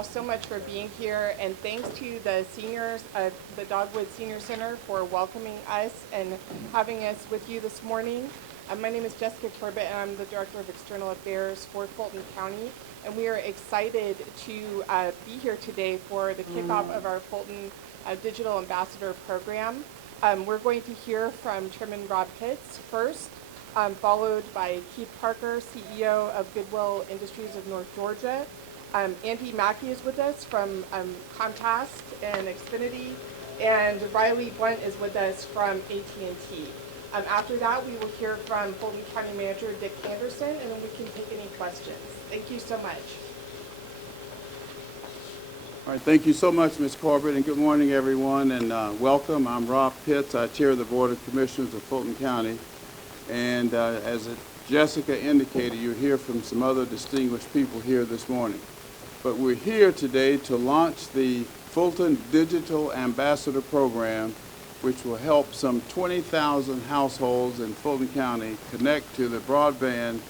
all so much for being here, and thanks to the seniors of the Dogwood Senior Center for welcoming us and having us with you this morning. My name is Jessica Turbett, and I'm the Director of External Affairs for Fulton County, and we are excited to be here today for the kickoff of our Fulton Digital Ambassador Program. We're going to hear from Chairman Rob Pitts first, followed by Keith Parker, CEO of Goodwill Industries of North Georgia. Andy Mackey is with us from Comcast and Xfinity, and Riley Blunt is with us from AT&T. After that, we will hear from Fulton County Manager Dick Anderson, and then we can take any questions. Thank you so much. All right, thank you so much, Ms. Corbett, and good morning, everyone, and welcome. I'm Rob Pitts. I chair the Board of Commissioners of Fulton County, and as Jessica indicated, you'll hear from some other distinguished people here this morning. But we're here today to launch the Fulton Digital Ambassador Program, which will help some 20,000 households in Fulton County connect to the broadband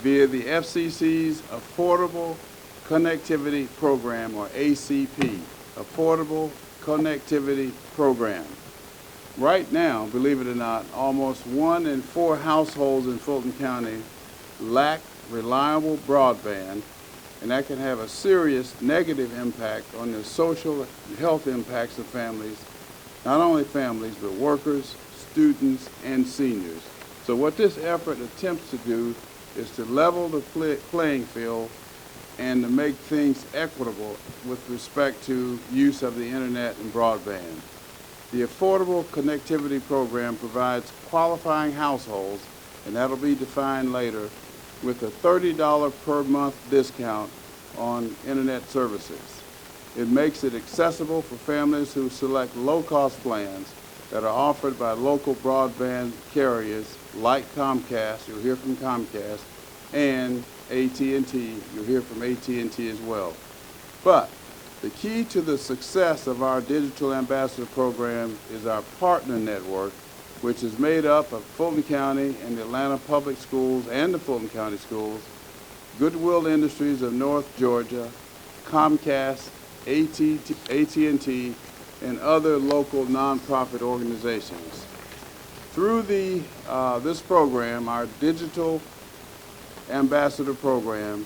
via the FCC's Affordable Connectivity Program, or ACP, Affordable Connectivity Program. Right now, believe it or not, almost 1 in 4 households in Fulton County lack reliable broadband, and that can have a serious negative impact on the social and health impacts of families, not only families, but workers, students, and seniors. So what this effort attempts to do is to level the playing field and to make things equitable with respect to use of the internet and broadband. The Affordable Connectivity Program provides qualifying households, and that'll be defined later, with a $30 per month discount on internet services. It makes it accessible for families who select low-cost plans that are offered by local broadband carriers like Comcast, you'll hear from Comcast, and AT&T, you'll hear from AT&T as well. But the key to the success of our Digital Ambassador Program is our partner network, which is made up of Fulton County and the Atlanta Public Schools and the Fulton County Schools, Goodwill Industries of North Georgia, Comcast, AT&T, and other local nonprofit organizations. Through this program, our Digital Ambassador Program,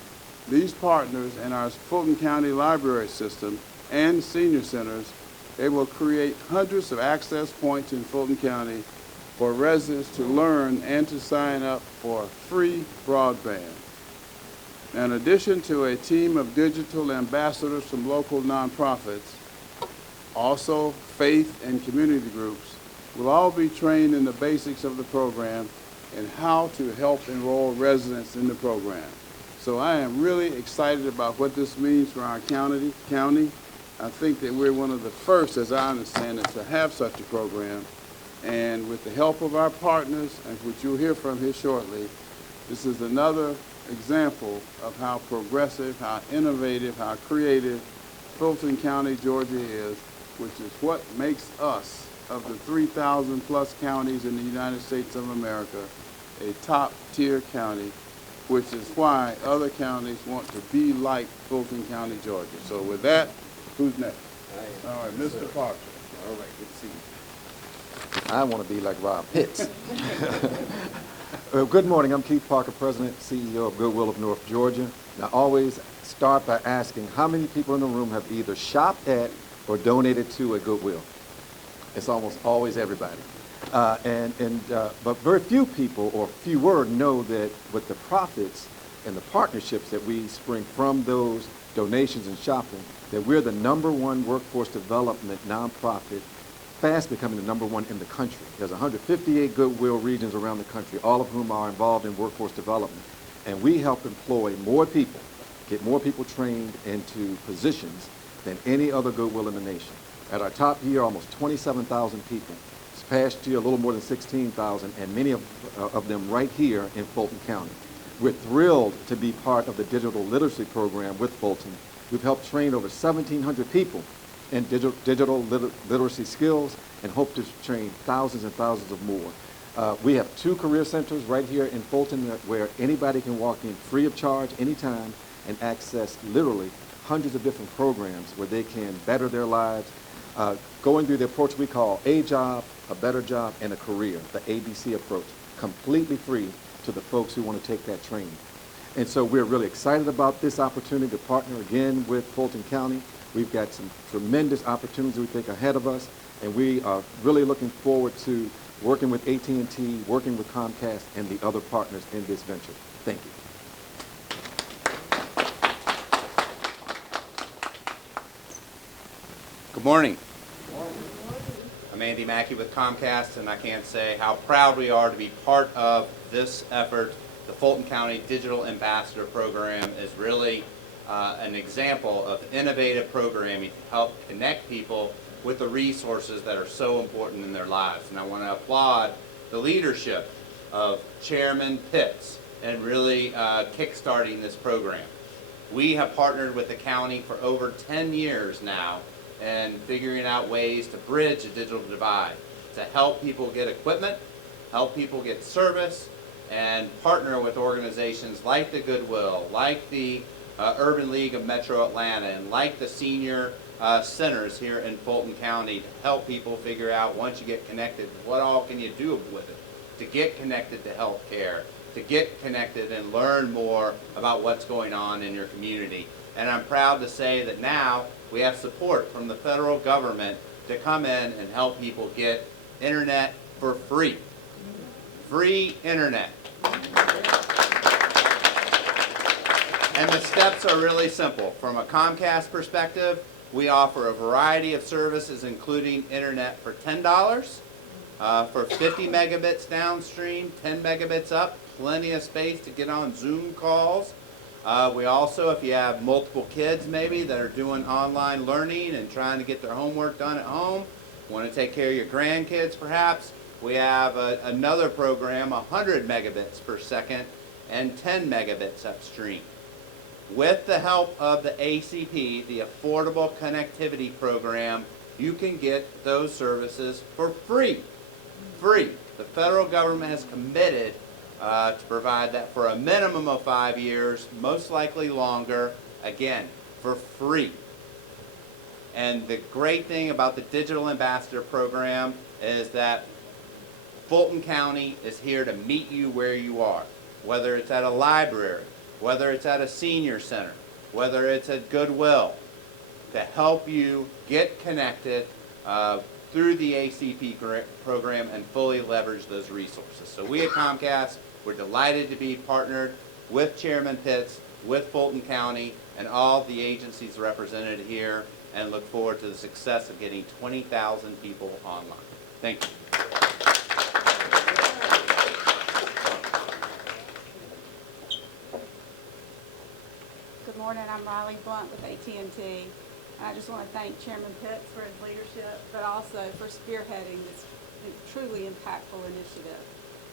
these partners and our Fulton County Library System and senior centers, they will create hundreds of access points in Fulton County for residents to learn and to sign up for free broadband. In addition to a team of digital ambassadors from local nonprofits, also faith and community groups will all be trained in the basics of the program and how to help enroll residents in the program. So I am really excited about what this means for our county. I think that we're one of the first, as I understand it, to have such a program. And with the help of our partners, and which you'll hear from here shortly, this is another example of how progressive, how innovative, how creative Fulton County, Georgia is, which is what makes us, of the 3,000 plus counties in the United States of America, a top tier county, which is why other counties want to be like Fulton County, Georgia. So with that, who's next? All right, Mr. Parker. All right, good to see you. I want to be like Rob Pitts. Good morning. I'm Keith Parker, President, CEO of Goodwill of North Georgia. And I always start by asking how many people in the room have either shopped at or donated to a Goodwill. It's almost always everybody. But very few people, or fewer, know that with the profits and the partnerships that we spring from those donations and shopping, that we're the #1 workforce development nonprofit, fast becoming the #1 in the country. There's 158 Goodwill regions around the country, all of whom are involved in workforce development. And we help employ more people, get more people trained into positions than any other Goodwill in the nation. At our top year, almost 27,000 people. This past year, a little more than 16,000, and many of them right here in Fulton County. We're thrilled to be part of the digital literacy program with Fulton. We've helped train over 1,700 people in digital literacy skills and hope to train thousands and thousands of more. We have 2 career centers right here in Fulton where anybody can walk in free of charge anytime and access literally hundreds of different programs where they can better their lives, going through the approach we call a job, a better job, and a career, the ABC approach, completely free to the folks who want to take that training. And so we're really excited about this opportunity to partner again with Fulton County. We've got some tremendous opportunities we think ahead of us, and we are really looking forward to working with AT&T, working with Comcast, and the other partners in this venture. Thank you. Good morning. I'm Andy Mackey with Comcast, and I can't say how proud we are to be part of this effort. The Fulton County Digital Ambassador Program is really an example of innovative programming to help connect people with the resources that are so important in their lives. And I want to applaud the leadership of Chairman Pitts in really kickstarting this program. We have partnered with the county for over 10 years now and figuring out ways to bridge the digital divide, to help people get equipment, help people get service, and partner with organizations like the Goodwill, like the Urban League of Metro Atlanta, and like the senior centers here in Fulton County to help people figure out, once you get connected, what all can you do with it, to get connected to health care, to get connected and learn more about what's going on in your community. And I'm proud to say that now we have support from the federal government to come in and help people get internet for free. Free internet. And the steps are really simple. From a Comcast perspective, we offer a variety of services, including internet for $10, for 50 megabits downstream, 10 megabits up, plenty of space to get on Zoom calls. We also, if you have multiple kids maybe that are doing online learning and trying to get their homework done at home, want to take care of your grandkids perhaps, we have another program, 100 megabits per second and 10 megabits upstream. With the help of the ACP, the Affordable Connectivity Program, you can get those services for free. Free. The federal government has committed to provide that for a minimum of 5 years, most likely longer, again, for free. And the great thing about the Digital Ambassador Program is that Fulton County is here to meet you where you are, whether it's at a library, whether it's at a senior center, whether it's at Goodwill, to help you get connected through the ACP program and fully leverage those resources. So we at Comcast, we're delighted to be partnered with Chairman Pitts, with Fulton County, and all the agencies represented here, and look forward to the success of getting 20,000 people online. Thank you. Good morning, I'm Riley Blunt with AT&T. And I just want to thank Chairman Pitts for his leadership, but also for spearheading this truly impactful initiative.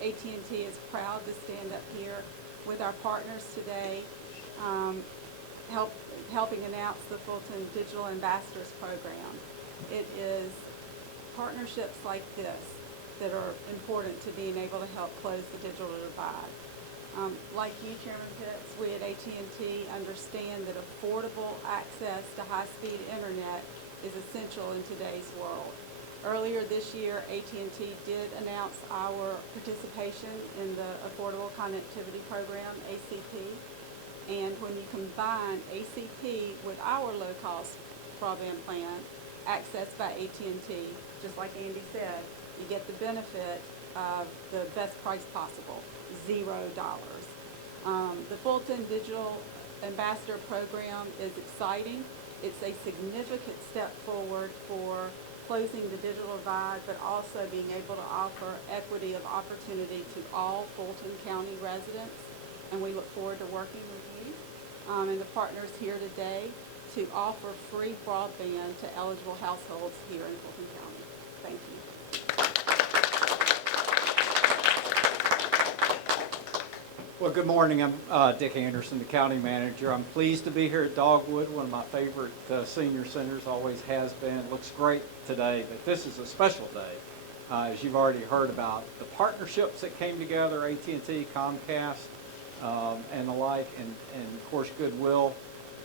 AT&T is proud to stand up here with our partners today, helping announce the Fulton Digital Ambassadors Program. It is partnerships like this that are important to being able to help close the digital divide. Like you, Chairman Pitts, we at AT&T understand that affordable access to high-speed internet is essential in today's world. Earlier this year, AT&T did announce our participation in the Affordable Connectivity Program, ACP. And when you combine ACP with our low-cost broadband plan, accessed by AT&T, just like Andy said, you get the benefit of the best price possible, $0. The Fulton Digital Ambassador Program is exciting. It's a significant step forward for closing the digital divide, but also being able to offer equity of opportunity to all Fulton County residents. And we look forward to working with you and the partners here today to offer free broadband to eligible households here in Fulton County. Thank you. Well, good morning. I'm Dick Anderson, the county manager. I'm pleased to be here at Dogwood, one of my favorite senior centers, always has been. Looks great today, but this is a special day. As you've already heard about the partnerships that came together, AT&T, Comcast, and the like, and of course Goodwill.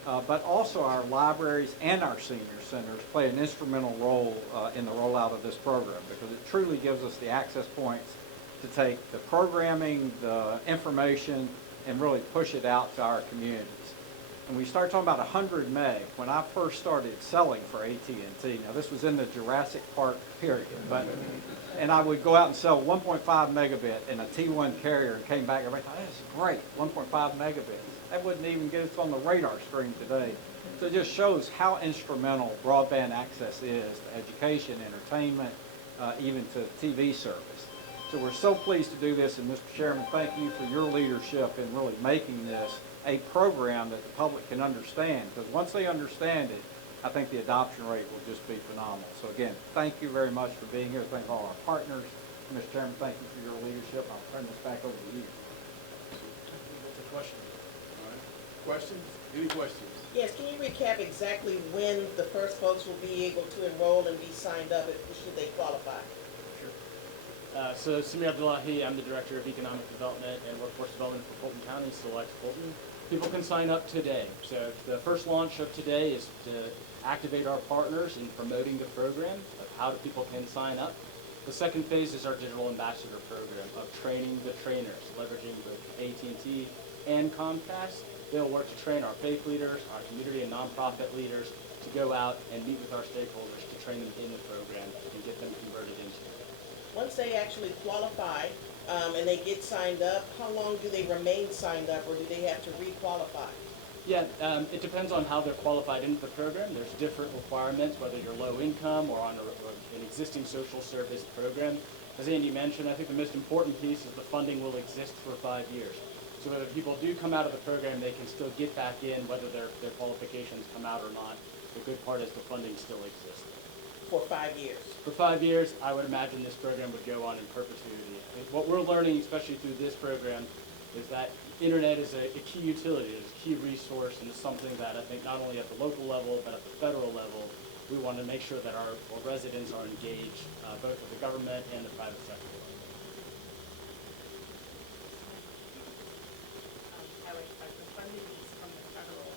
but also our libraries and our senior centers play an instrumental role in the rollout of this program, because it truly gives us the access points to take the programming, the information, and really push it out to our communities. And we start talking about 100 meg. When I first started selling for AT&T, now this was in the Jurassic Park period, and I would go out and sell 1.5 megabit in a T1 carrier and came back, everybody thought, this is great, 1.5 megabits. That wouldn't even get us on the radar screen today. So it just shows how instrumental broadband access is to education, entertainment, even to TV service. So we're so pleased to do this, and Mr. Chairman, thank you for your leadership in really making this a program that the public can understand, because once they understand it, I think the adoption rate will just be phenomenal. So again, thank you very much for being here. Thank all our partners. Mr. Chairman, thank you for your leadership. I'll turn this back over to you. What's the question? All right. Questions? Any questions? Yes, can you recap exactly when the first folks will be able to enroll and be signed up should they qualify? So Samia Abdullahi, I'm the Director of Economic Development and Workforce Development for Fulton County, Select Fulton. People can sign up today. So the first launch of today is to activate our partners in promoting the program of how people can sign up. The second phase is our Digital Ambassador program of training the trainers, leveraging both AT&T and Comcast. They'll work to train our faith leaders, our community and nonprofit leaders to go out and meet with our stakeholders to train them in the program and get them converted into it. Once they actually qualify and they get signed up, how long do they remain signed up, or do they have to re-qualify? Yeah, it depends on how they're qualified into the program. There's different requirements, whether you're low income or on an existing social service program. As Andy mentioned, I think the most important piece is the funding will exist for 5 years. So whether people do come out of the program, they can still get back in, whether their qualifications come out or not. The good part is the funding still exists. For 5 years. For 5 years, I would imagine this program would go on in perpetuity. What we're learning, especially through this program, is that internet is a key utility, it's a key resource, and it's something that I think not only at the local level, but at the federal level, we want to make sure that our residents are engaged, both with the government and the private sector. I would expect the funding is from the federal.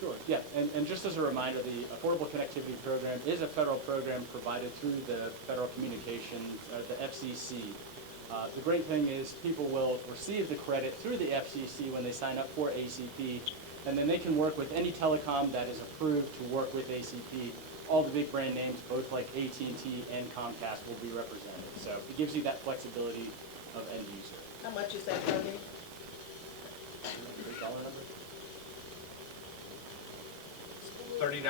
Sure, yeah, and just as a reminder, the Affordable Connectivity Program is a federal program provided through the Federal Communications, the FCC. The great thing is people will receive the credit through the FCC when they sign up for ACP, and then they can work with any telecom that is approved to work with ACP. All the big brand names, both like AT&T and Comcast, will be represented. So it gives you that flexibility of end user. How much is that funding? $dollar number? $30 a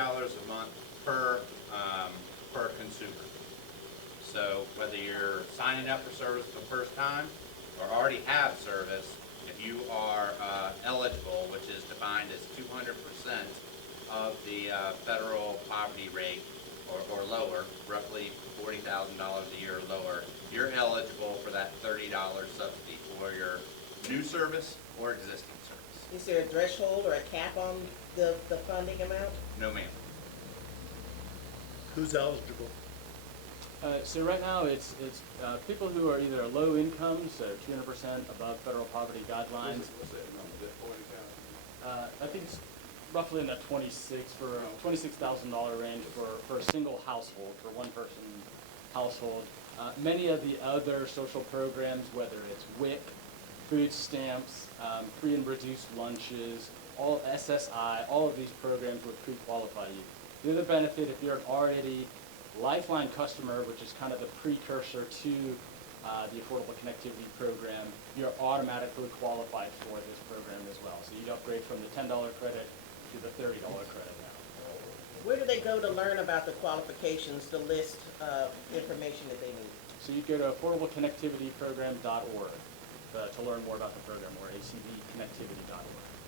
month per consumer. So whether you're signing up for service for the first time or already have service, if you are eligible, which is defined as 200% of the federal poverty rate or lower, roughly $40,000 a year or lower, you're eligible for that $30 subsidy for your new service or existing service. Is there a threshold or a cap on the funding amount? No, ma'am. Who's eligible? So right now, it's people who are either low income, so 200% above federal poverty guidelines. What's that number? Is that 40,000? I think it's roughly in the $26,000 range for a single household, for one person household. Many of the other social programs, whether it's WIC, food stamps, free and reduced lunches, all SSI, all of these programs would pre-qualify you. The other benefit, if you're an already Lifeline customer, which is kind of the precursor to the Affordable Connectivity Program, you're automatically qualified for this program as well. So you'd upgrade from the $10 credit to the $30 credit now. Where do they go to learn about the qualifications, the list of information that they need? So you'd go to affordableconnectivityprogram.org to learn more about the program, or acbconnectivity.org.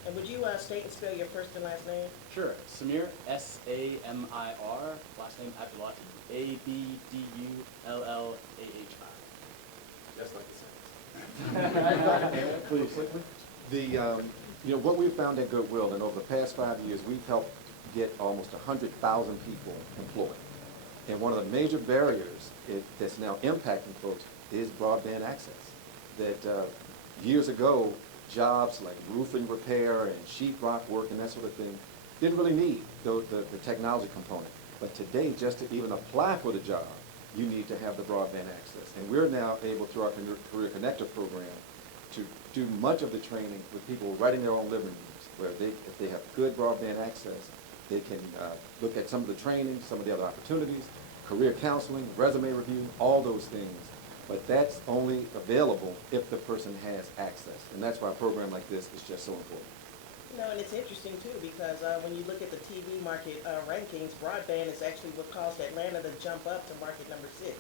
And would you state and spell your first and last name? Sure. Samir, S-A-M-I-R, last name Abdullahi, A-B-D-U-L-L-A-H-I. That's like the same. Please. What we've found at Goodwill, and over the past 5 years, we've helped get almost 100,000 people employed. And one of the major barriers that's now impacting folks is broadband access. That years ago, jobs like roofing repair and sheetrock work and that sort of thing didn't really need the technology component. But today, just to even apply for the job, you need to have the broadband access. And we're now able, through our Career Connector program, to do much of the training with people right in their own living rooms, where if they have good broadband access, they can look at some of the training, some of the other opportunities, career counseling, resume review, all those things. But that's only available if the person has access. And that's why a program like this is just so important. You know, and it's interesting too, because when you look at the TV market rankings, broadband is actually what caused Atlanta to jump up to market number 6.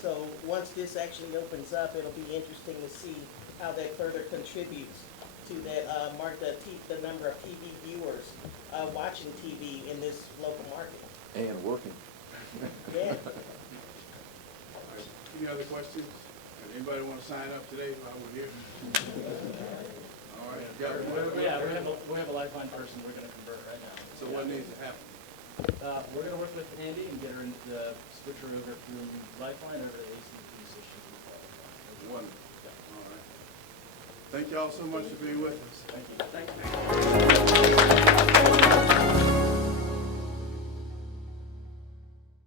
So once this actually opens up, it'll be interesting to see how that further contributes to that the number of TV viewers watching TV in this local market. And working. Yeah. All right. Any other questions? Anybody want to sign up today while we're here? All right. Yeah, we have a Lifeline person we're going to convert right now. So what needs to happen? We're going to work with Andy and get her in the switch her over through Lifeline over to ACP so she can qualify. Wonderful. All right. Thank you all so much for being with us. Thank you.